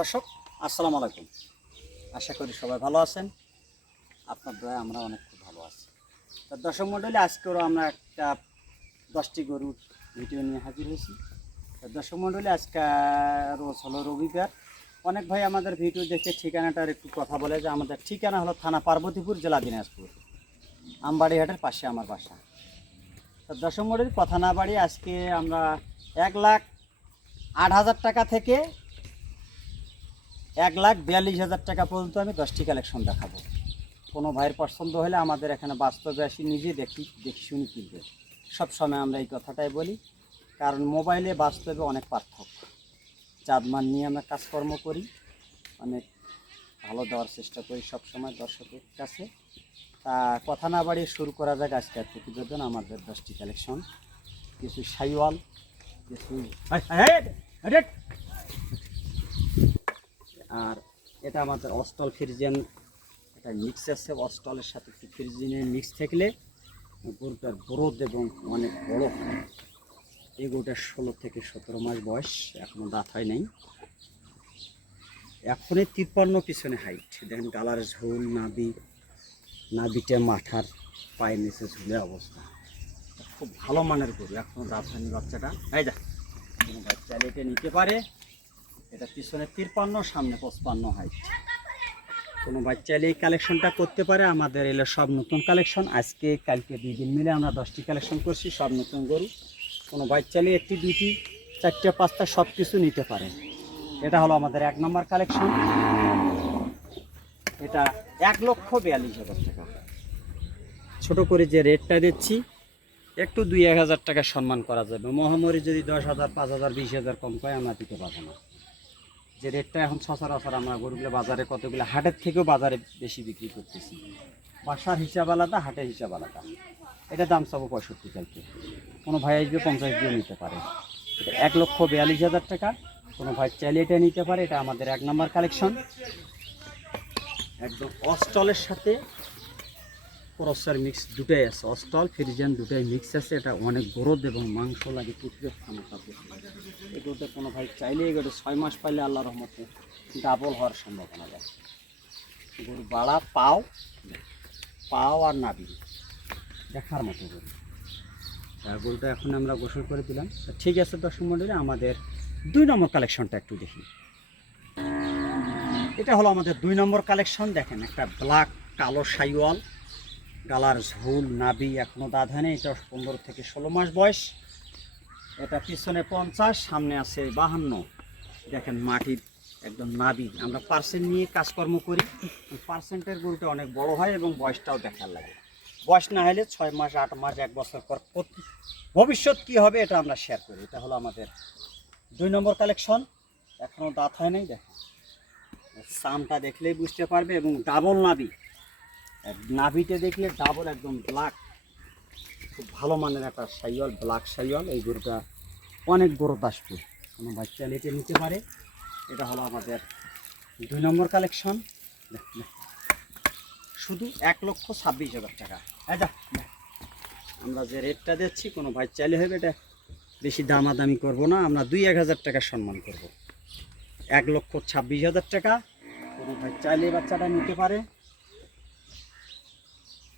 দর্শক আসসালামু আলাইকুম। আশা করি সবাই ভালো আছেন। আপনার দয়ায় আমরা অনেক খুব ভালো আছি। তো দর্শক মণ্ডলী, আজকেও আমরা একটা 10টি গরুর ভিডিও নিয়ে হাজির হয়েছি। তো দর্শক মণ্ডলী, আজকে রোজ হলো রবিবার। অনেক ভাই আমাদের ভিডিও দেখে ঠিকানাটার একটু কথা বলে যে আমাদের ঠিকানা হলো থানা পার্বতীপুর, জেলা দিনাজপুর, আমবাড়িহাটের পাশে আমার বাসা। তো দর্শক মণ্ডলী, কথা না বাড়িয়ে আজকে আমরা 1,08,000 টাকা থেকে 1,42,000 টাকা পর্যন্ত আমি 10টি কালেকশন দেখাবো। কোনো ভাইয়ের পছন্দ হলে আমাদের এখানে বাস্তবে আসি, নিজে দেখি শুনি কিনবে। সবসময় আমরা এই কথাটাই বলি, কারণ মোবাইলে বাস্তবে অনেক পার্থক্য। চাঁদমান নিয়ে আমরা কাজকর্ম করি, অনেক ভালো দেওয়ার চেষ্টা করি সবসময় দর্শকের কাছে। তা কথা না বাড়িয়ে শুরু করা যাক আজকের প্রতিবেদন। আমাদের 10টি কালেকশন, কিছু শাইওয়াল, কিছু আর এটা আমাদের অস্টল ফ্রিজিয়ান, এটা মিক্স আছে। অস্টলের সাথে একটু ফ্রিজিয়ানের মিক্স থাকলে গরুটার গ্রোথ এবং অনেক বড় হয়। এই গরুটার 16 থেকে 17 মাস বয়স, এখনও দাঁত হয় নাই। এখনই 53 পিছনে হাইট। দেখেন গালার ঝোল, নাবিটা মাথার পায়ের নিচে ঝুলে অবস্থা। খুব ভালো মানের গরু, এখনও দাঁত হয়নি বাচ্চাটা। এই যা কোনো বাচ্চা এটা নিতে পারে। এটা পিছনে 53, সামনে 55 হাইট। কোনো বাচ্চা এই কালেকশনটা করতে পারে। আমাদের এলো সব নতুন কালেকশন। আজকে কালকে 2 দিন মিলে আমরা 10টি কালেকশন করছি, সব নতুন গরু। কোনো বাচ্চা একটি, দুইটি, 4টে, 5টা সব কিছু নিতে পারে। এটা হলো আমাদের 1 নম্বর কালেকশন। এটা 1,42,000 টাকা। ছোট করে যে রেটটা দিচ্ছি, একটু 2-1,000 টাকা সম্মান করা যাবে। মহামারী যদি 10,000, 5,000, 20,000 কম পায় আমরা দিতে পারবো না। যে রেটটা এখন সচরাচর আমরা গরুগুলো বাজারে কতগুলো হাটের থেকেও বাজারে বেশি বিক্রি করতেছি। বাসার হিসাব আলাদা, হাটের হিসাব আলাদা। এটা দাম চাবো 65 কালকে। কোনো ভাই আসবে 50 দিয়ে নিতে পারে। এটা 1,42,000 টাকা। কোনো ভাই চাইলে এটা নিতে পারে। এটা আমাদের 1 নম্বর কালেকশন। একদম অস্টলের সাথে ক্রসার মিক্স দুটাই আছে। অস্টল ফ্রিজিয়ান দুটাই মিক্স আছে। এটা অনেক গ্রোথ এবং মাংস লাগে, পুকুরের ক্ষমতা। এগুলোতে কোনো ভাই চাইলে এগুলো 6 মাস পাইলে আল্লাহ রহমতে ডাবল হওয়ার সম্ভাবনা যায়। গরু বাড়া, পাও আর নাবি দেখার মতো গরু। গরুটা এখন আমরা গোসল করে দিলাম। ঠিক আছে দর্শক মণ্ডলী, আমাদের 2 নম্বর কালেকশনটা একটু দেখি। এটা হলো আমাদের 2 নম্বর কালেকশন। দেখেন একটা ব্ল্যাক কালো শাইওয়াল, গালার ঝোল, নাবি এখনও দাঁত হয়নি। এটা 15 থেকে 16 মাস বয়স। এটা পিছনে 50, সামনে আছে 52। দেখেন মাটির একদম নাবি। আমরা পার্সেন্ট নিয়ে কাজকর্ম করি। পার্সেন্টের গরুটা অনেক বড় হয় এবং বয়সটাও দেখার লাগে। বয়স না হলে 6 মাস, 8 মাস, 1 বছর পর ভবিষ্যৎ কী হবে এটা আমরা শেয়ার করি। এটা হলো আমাদের 2 নম্বর কালেকশন। এখনও দাঁত হয় নাই। দেখেন সামটা দেখলেই বুঝতে পারবে। এবং ডাবল নাবিতে দেখলে ডাবল, একদম ব্ল্যাক, খুব ভালো মানের একটা শাইওয়াল, ব্ল্যাক শাইওয়াল। এই গরুটা অনেক গ্রোথ আসবে, কোনো বাচ্চা লেটে নিতে পারে। এটা হলো আমাদের 2 নম্বর কালেকশন। শুধু 1,26,000 টাকা। আমরা যে রেটটা দিচ্ছি, কোনো ভাই চাইলে হবে, এটা বেশি দামাদামি করব না। আমরা 2-1,000 টাকা সম্মান করব। 1,26,000 টাকা। কোনো ভাই চাইলে বাচ্চাটা নিতে পারে।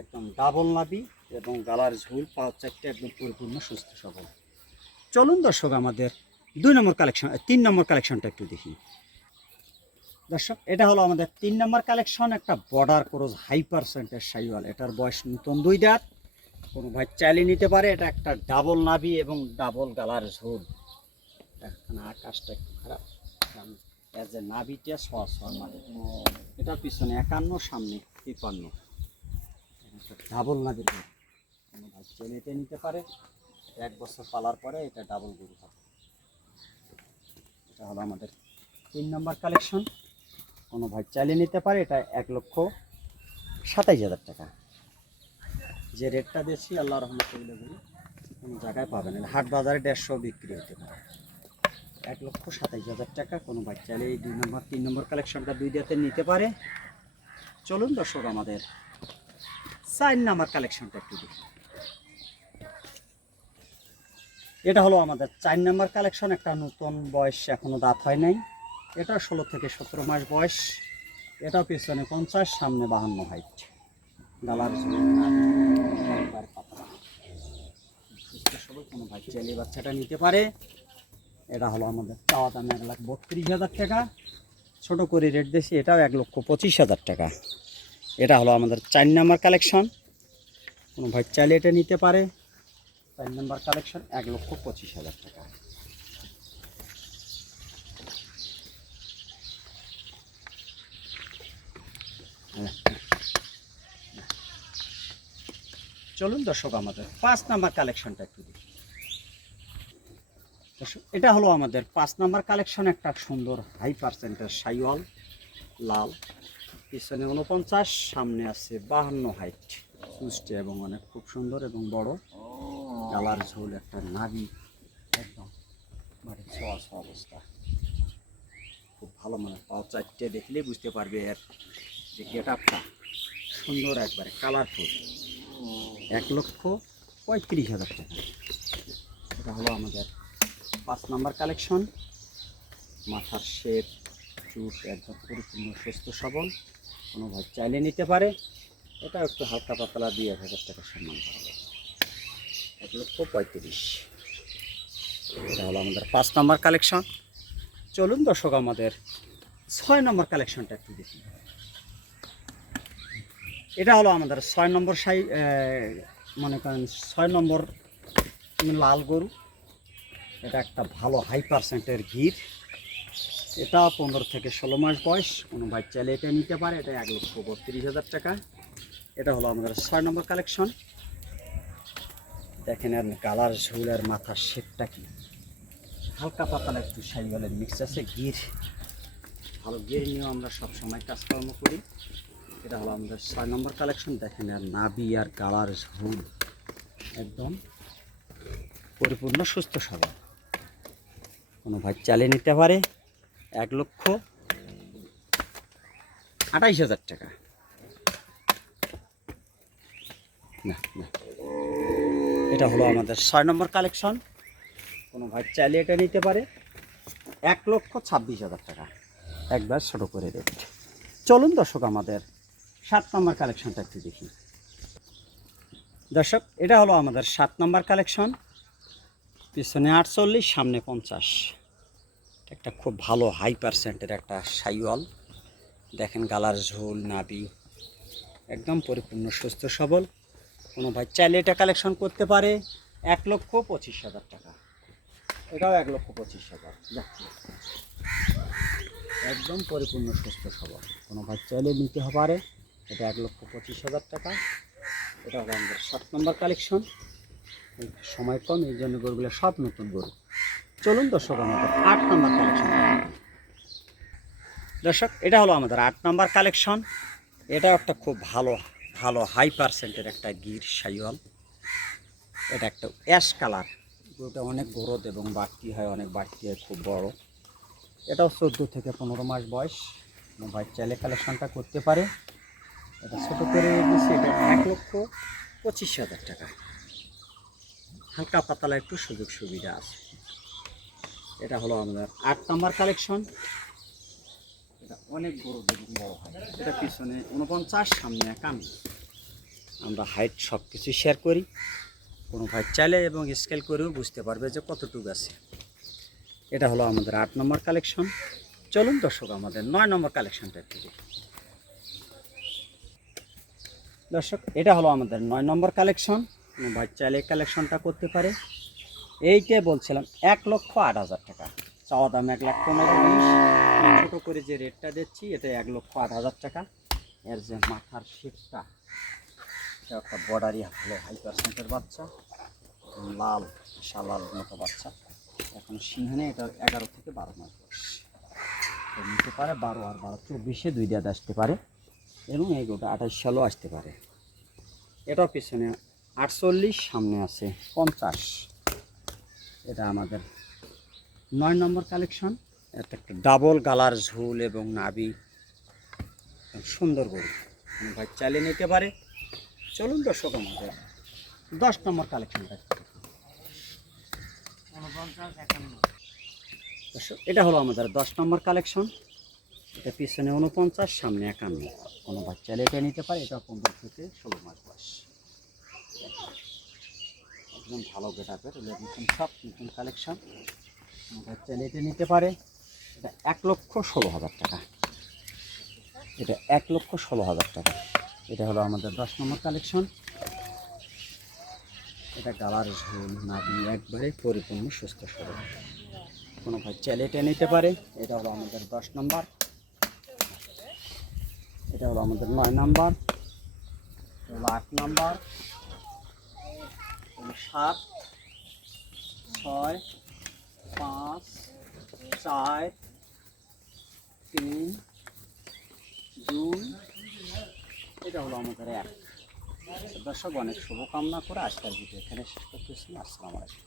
একদম ডাবল নাবি এবং গালার ঝুল, পা 4টে একদম পরিপূর্ণ সুস্থ সবল। চলুন দর্শক, আমাদের 2 নম্বর কালেকশন, 3 নম্বর কালেকশনটা একটু দেখি। দর্শক, এটা হলো আমাদের 3 নম্বর কালেকশন। একটা বর্ডার ক্রস হাই পার্সেন্টের শাইওয়াল। এটার বয়স নতুন 2 দাঁত। কোনো ভাই চাইলে নিতে পারে। এটা একটা ডাবল নাবি এবং ডাবল গালার ঝোল। এখন আকাশটা একটু খারাপ, কারণ এজ এ নাবিটা সোয়া মানে। এটার পিছনে 51, সামনে 53। ডাবল নাবির গরু, কোনো ভাই চাইলে এটা নিতে পারে। 1 বছর পালার পরে এটা ডাবল গরু হবে। এটা হলো আমাদের 3 নম্বর কালেকশন। কোনো ভাই চাইলে নিতে পারে। এটা 1,27,000 টাকা। যে রেটটা দিয়েছি আল্লাহ রহমতে গরু কোনো জায়গায় পাবেন না। হাট বাজারে 150 বিক্রি হতে পারে। 1,27,000 টাকা। কোনো ভাই চাইলে এই 2 নম্বর 3 নম্বর কালেকশনটা 2 দাঁতে নিতে পারে। চলুন দর্শক, আমাদের 4 নম্বর কালেকশনটা একটু দেখি। এটা হলো আমাদের 4 নম্বর কালেকশন। একটা নতুন বয়স, এখনো দাঁত হয় নাই। এটা 16 থেকে 17 মাস বয়স। এটাও পিছনে 50, সামনে 52 হাইট। গালার কোনো ভাই চাইলে বাচ্চাটা নিতে পারে। এটা হলো আমাদের চাওয়া দাম 1,32,000 টাকা। ছোট করে রেট দিয়েছি, এটাও 1,25,000 টাকা। এটা হলো আমাদের 4 নম্বর কালেকশন। কোনো ভাই চাইলে এটা নিতে পারে। 4 নম্বর কালেকশন 1,25,000 টাকা। চলুন দর্শক আমাদের 5 নম্বর কালেকশনটা একটু দেখি। এটা হলো আমাদের 5 নম্বর কালেকশন। একটা সুন্দর হাই পার্সেন্টের শাইওয়াল লাল, পিছনে 49, সামনে আছে 52 হাইট। সুস্থ এবং অনেক খুব সুন্দর এবং বড়। কালার ঝোল, একটা নাভি একদম মানে ছোঁয়া অবস্থা, খুব ভালো। মানে পাও চারটে দেখলেই বুঝতে পারবে এর যে গেট আপটা সুন্দর, একবারে কালারফুল। 1,35,000 টাকা। এটা হলো আমাদের 5 নম্বর কালেকশন। মাথার শেপ, চুট একদম পরিপূর্ণ সুস্থ সবল। কোনো ভাই চাইলে নিতে পারে। এটা একটু হালকা পাতলা 2,000 টাকা সম্মান করা হবে। 1,35,000। এটা হলো আমাদের 5 নম্বর কালেকশন। চলুন দর্শক আমাদের 6 নম্বর কালেকশনটা একটু দেখি। এটা হলো আমাদের 6 নম্বর মনে করেন 6 নম্বর লাল গরু। এটা একটা ভালো হাই পার্সেন্টের গির। এটা 15 থেকে 16 মাস বয়স। কোনো ভাই চাইলে এটা নিতে পারে। এটা 1,32,000 টাকা। এটা হলো আমাদের 6 নম্বর কালেকশন। দেখেন আর কালার ঝুলের মাথার শেপটা কি হালকা পাতলা একটু শাইওয়ালের মিক্স আছে। গির ভালো গির নিয়েও আমরা সবসময় কাজকর্ম করি। এটা হলো আমাদের 6 নম্বর কালেকশন। দেখেন আর নাভি আর কালার ঝুল একদম পরিপূর্ণ সুস্থ সবল। কোনো ভাই চালিয়ে নিতে পারে। 1,28,000 টাকা। না না, এটা হলো আমাদের 6 নম্বর কালেকশন। কোনো ভাই চাইলে এটা নিতে পারে। 1,26,000 টাকা। একবার ছোটো করে রেট। চলুন দর্শক আমাদের 7 নম্বর কালেকশনটা একটু দেখি। দর্শক এটা হলো আমাদের 7 নম্বর কালেকশন। পিছনে 48, সামনে 50। একটা খুব ভালো হাই পার্সেন্টের একটা শাইওয়াল। দেখেন গালার ঝোল, নাভি একদম পরিপূর্ণ সুস্থ সবল। কোনো ভাই চাইলে এটা কালেকশন করতে পারে। 1,25,000 টাকা। এটাও 1,25,000 যাচ্ছে। একদম পরিপূর্ণ সুস্থ সবল। কোনো ভাই চাইলে নিতে পারে। এটা 1,25,000 টাকা। এটা হলো আমাদের 7 নম্বর কালেকশন। সময় কম, এই জন্য গরুগুলো সব নতুন গরু। চলুন দর্শক আমাদের 8 নম্বর কালেকশন। দর্শক এটা হলো আমাদের 8 নম্বর কালেকশন। এটাও একটা খুব ভালো ভালো হাই পার্সেন্টের একটা গির শাইওয়াল। এটা একটা অ্যাশ কালার। গরুটা অনেক গরদ এবং বাড়তি হয়, অনেক বাড়তি হয়, খুব বড়। এটাও 14 থেকে 15 মাস বয়স। ভাই চাইলে কালেকশনটা করতে পারে। এটা ছোটো করে দিচ্ছি। এটা 1,25,000 টাকা। হালকা পাতলা একটু সুযোগ সুবিধা আছে। এটা হলো আমাদের 8 নম্বর কালেকশন। এটা অনেক বড় বড় হয়। এটা পিছনে 49, সামনে 51। আমরা হাইট সব কিছু শেয়ার করি। কোনো ভাই চাইলে এবং স্কেল করেও বুঝতে পারবে যে কতটুকু আছে। এটা হলো আমাদের 8 নম্বর কালেকশন। চলুন দর্শক আমাদের 9 নম্বর কালেকশনটা একটু দেখি। দর্শক এটা হলো আমাদের 9 নম্বর কালেকশন। কোনো ভাই চাইলে কালেকশনটা করতে পারে। এইটাই বলছিলাম 1,08,000 টাকা। চাওয়া দাম 1,15,000। ছোটো করে যে রেটটা দিচ্ছি এটা 1,08,000 টাকা। এর যে মাথার শেপটা, এটা একটা বর্ডারি ভালো হাই পার্সেন্টের বাচ্চা, লাল শালার মতো বাচ্চা। এখন সিংহানে এটা 11 থেকে 12 মাস বয়স। নিতে পারে 12 আর 12 24-এ 2 দাঁত আসতে পারে এবং এই গোটা 28 সালও আসতে পারে। এটাও পিছনে 48, সামনে আছে 50। এটা আমাদের 9 নম্বর কালেকশন। এটা একটা ডাবল গালার ঝুল এবং নাভি সুন্দর গরু। ভাই চাইলে নিতে পারে। চলুন দর্শক আমাদের 10 নম্বর কালেকশনটা। দর্শক এটা হলো আমাদের 10 নম্বর কালেকশন। এটা পিছনে 49, সামনে 51। কোনো বাচ্চা এটা নিতে পারে। এটা 15 থেকে 16 মাস বয়স। একদম ভালো গেটআপের, নতুন সব নতুন কালেকশন। কোনো বাচ্চা এটা নিতে পারে। এটা 1,16,000 টাকা। এটা 1,16,000 টাকা। এটা হলো আমাদের 10 নম্বর কালেকশন। এটা গালার ঝোল নাভি একবারে পরিপূর্ণ সুস্থ সবল। কোনো বাচ্চা এটা নিতে পারে। এটা হলো আমাদের 10 নম্বর। এটা হলো আমাদের 9 নম্বর। এটা হলো 8 নম্বর। 7, 6, 5, 4, 3, 2। এটা হলো আমাদের 1। দর্শক অনেক শুভকামনা করে আজকের ভিডিও এখানে শেষ করতেছি। আসসালামু আলাইকুম।